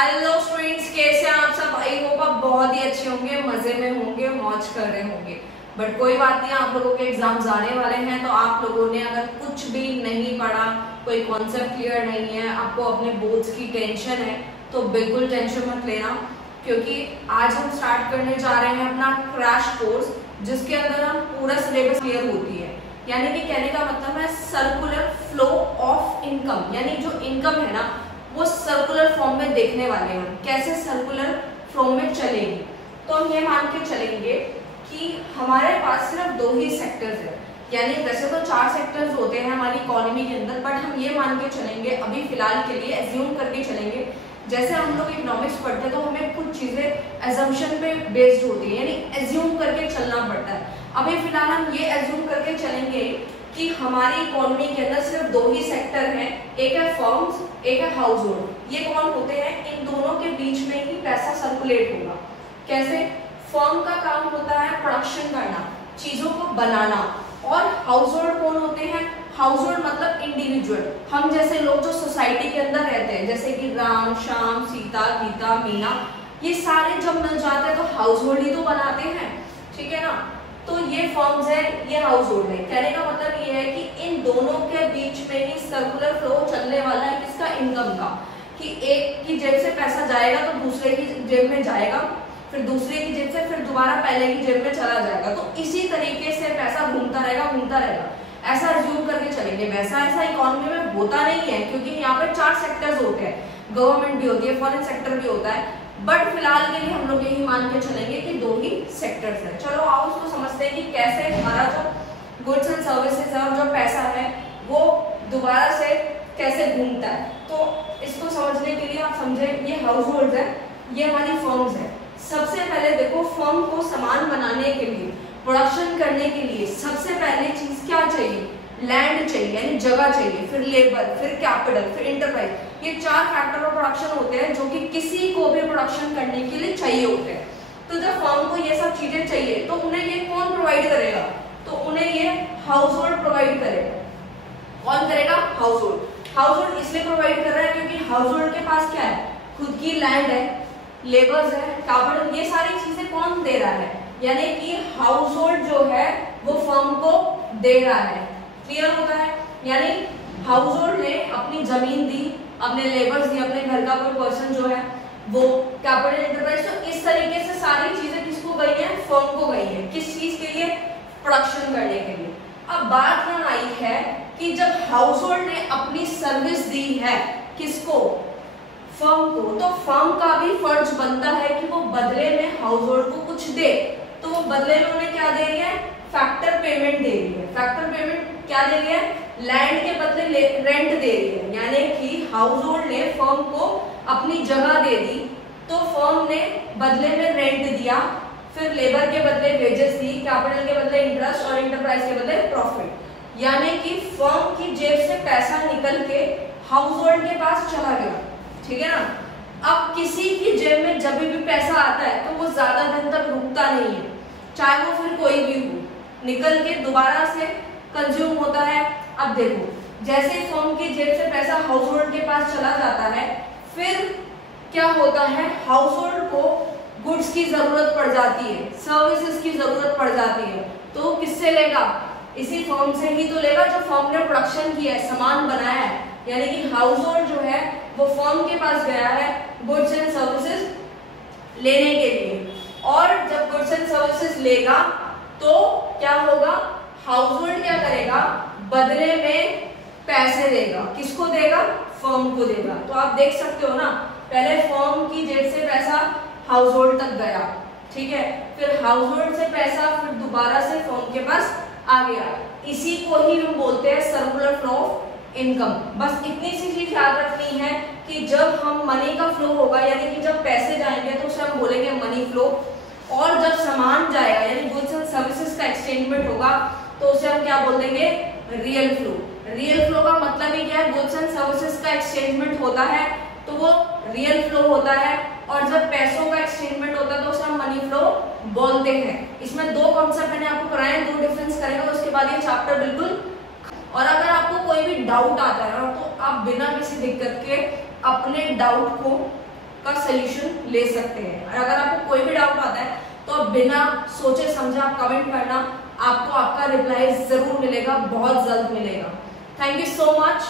Hello students, कैसे हैं आप सब। आई होप आप बहुत ही अच्छे होंगे, मजे में होंगे, मौज कर रहे होंगे। बट कोई बात नहीं, आप लोगों के एग्जाम्स आने वाले हैं, तो आप लोगों ने अगर कुछ भी नहीं पढ़ा, कोई कॉन्सेप्ट क्लियर नहीं है, आपको अपने बोर्ड्स की टेंशन है, तो बिल्कुल टेंशन मत लेना, क्योंकि आज हम स्टार्ट करने जा रहे हैं अपना क्रैश कोर्स, जिसके अंदर हम पूरा सिलेबस क्लियर होती है। यानी कि कहने का मतलब है सर्कुलर फ्लो ऑफ इनकम, यानी जो इनकम है ना वो सर्कुलर फॉर्म में देखने वाले हैं। कैसे सर्कुलर फॉर्म में चलेगी, तो हम ये मान के चलेंगे कि हमारे पास सिर्फ दो ही सेक्टर्स है। यानी वैसे तो 4 सेक्टर्स होते हैं हमारी इकोनॉमी के अंदर, बट हम ये मान के चलेंगे, अभी फिलहाल के लिए एज्यूम करके चलेंगे। जैसे हम लोग इकोनॉमिक्स पढ़ते हैं तो हमें कुछ चीजें एजम्पशन पे बेस्ड होती है, यानी एज्यूम करके चलना पड़ता है। अभी फिलहाल हम ये एज्यूम करके चलेंगे कि हमारी इकोनॉमी के अंदर सिर्फ दो ही सेक्टर हैं, एक है फर्म्स, एक है हाउस होल्ड। ये कौन होते हैं? इन दोनों के बीच में ही पैसा सर्कुलेट होगा। कैसे? फर्म का काम होता है प्रोडक्शन करना, चीजों को बनाना, और हाउस होल्ड कौन होते हैं? हाउस होल्ड मतलब इंडिविजुअल, हम जैसे लोग जो सोसाइटी के अंदर रहते हैं, जैसे कि राम, श्याम, सीता, गीता, मीना, ये सारे जब मिल जाते हैं तो हाउस होल्ड ही तो बनाते हैं, ठीक है ना। तो ये फर्म्स है, ये हाउस होल्ड है। कहने का मतलब ये है कि इन दोनों के बीच में ही सर्कुलर फ्लो चलने वाला है, किसका? इनकम का। कि एक की जेब से पैसा जाएगा तो दूसरे की जेब में जाएगा, फिर दूसरे की जेब से फिर दोबारा पहले की जेब में चला जाएगा। तो इसी तरीके से पैसा घूमता रहेगा। ऐसा अज्यूम करके चलेंगे। वैसा ऐसा इकोनॉमी में होता नहीं है, क्योंकि यहाँ पे 4 सेक्टर्स होते हैं, गवर्नमेंट भी होती है, फॉरेन सेक्टर भी होता है, बट फिलहाल के लिए हम लोग यही मान के चलेंगे कि दो ही सेक्टर्स है। चलो आओ उसको समझते हैं कि कैसे हमारा जो गुड्स एंड सर्विसेज है और जो पैसा है वो दोबारा से कैसे घूमता है। तो इसको समझने के लिए आप समझे, ये हाउस होल्ड है, ये हमारी फर्म्स है। सबसे पहले देखो, फर्म को सामान बनाने के लिए, प्रोडक्शन करने के लिए सबसे पहले चीज क्या चाहिए? लैंड चाहिए, यानी जगह चाहिए, फिर लेबर, फिर कैपिटल, फिर इंटरप्राइज। ये 4 फैक्टर ऑफ प्रोडक्शन होते हैं जो कि किसी को भी प्रोडक्शन करने के लिए चाहिए होते हैं। तो जब फर्म को ये सब चीजें चाहिए तो उन्हें ये कौन प्रोवाइड करेगा? तो उन्हें ये हाउस होल्ड प्रोवाइड करेगा। कौन करेगा? House hold. हाउस होल्ड इसलिए प्रोवाइड कर रहा है क्योंकि हाउस होल्ड के पास क्या है? खुद की लैंड है, लेबर्स है, कैपिटल, ये सारी चीजें कौन दे रहा है? यानी कि हाउस होल्ड जो है वो फर्म को दे रहा है। क्लियर होता है? यानी हाउस होल्ड ने अपनी जमीन दी, अपने लेबर्स दी, अपने घर का कोई पर्सन जो है वो, कैपिटल, इंटरप्राइज। तो इस तरीके से सारी चीजें किसको गई है? फर्म को गई है। किस चीज के लिए? प्रोडक्शन करने के लिए। अब बात यहाँ आई है कि जब हाउस होल्ड ने अपनी सर्विस दी है, किसको? फर्म को, तो फर्म का भी फर्ज बनता है कि वो बदले में हाउस होल्ड को कुछ दे। तो वो बदले में उन्हें क्या दे रही है? फैक्टर पेमेंट दे रही है। फैक्टर पेमेंट क्या दे रही है? लैंड के बदले रेंट दे रही है। यानी कि हाउस होल्ड ने फर्म को अपनी जगह दे दी, तो फर्म ने बदले में रेंट दिया, फिर लेबर के बदले वेजेस दी, कैपिटल के बदले इंटरेस्ट और इंटरप्राइज के बदले प्रॉफिट। यानी कि फर्म की जेब से पैसा निकल के हाउस होल्ड के पास चला गया, ठीक है ना। अब किसी की जेब में जब भी पैसा आता है तो वो ज्यादा दिन तक रुकता नहीं है, चाहे वो फिर कोई भी हो, निकल के दोबारा से कंज्यूम होता है। अब देखो, जैसे फर्म की जेब से पैसा हाउस होल्ड के पास चला जाता है, फिर क्या होता है? हाउस होल्ड को गुड्स की जरूरत पड़ जाती है, सर्विसेज की जरूरत पड़ जाती है, तो किससे लेगा? इसी फर्म से ही तो लेगा जो फर्म ने प्रोडक्शन किया है, सामान बनाया है। यानी कि हाउस होल्ड जो है वो फर्म के पास गया है गुड्स एंड सर्विसेज लेने के लिए, और जब गुड्स एंड सर्विसेज लेगा तो क्या होगा? हाउस होल्ड क्या करेगा? बदले में पैसे देगा। किसको देगा? फर्म को देगा। तो आप देख सकते हो ना, पहले फर्म की जेब से पैसा हाउस होल्ड तक गया, ठीक है, फिर हाउस होल्ड से पैसा फिर दोबारा से फर्म के पास आ गया। इसी को ही हम बोलते हैं सर्कुलर फ्लो ऑफ इनकम। बस इतनी सी चीज याद रखनी है कि जब हम मनी का फ्लो होगा, यानी कि जब पैसे जाएंगे तो उसे हम बोलेंगे मनी फ्लो, और जब सामान जाएगा यानी गुड्स एंड सर्विसेज का एक्सचेंजमेंट होगा तो उसे हम क्या बोल देंगे? Real flow. रियल फ्लो का मतलब ही क्या है? गुड्स एंड सर्विसेज का एक्सचेंजमेंट होता है तो वो रियल फ्लो होता है, और जब पैसों का एक्सचेंजमेंट होता है तो उसे हम मनी फ्लो बोलते हैं। इसमें 2 कॉन्सेप्ट मैंने आपको कराए, 2 डिफरेंस करेंगे, उसके बाद ये चैप्टर बिल्कुल। और अगर आपको कोई भी डाउट आता है तो आप बिना किसी दिक्कत के अपने डाउट को का सोल्यूशन ले सकते हैं। और अगर आपको कोई भी डाउट आता है तो आप बिना सोचे समझे आप कमेंट करना, आपको आपका रिप्लाई जरूर मिलेगा, बहुत जल्द मिलेगा। Thank you so much.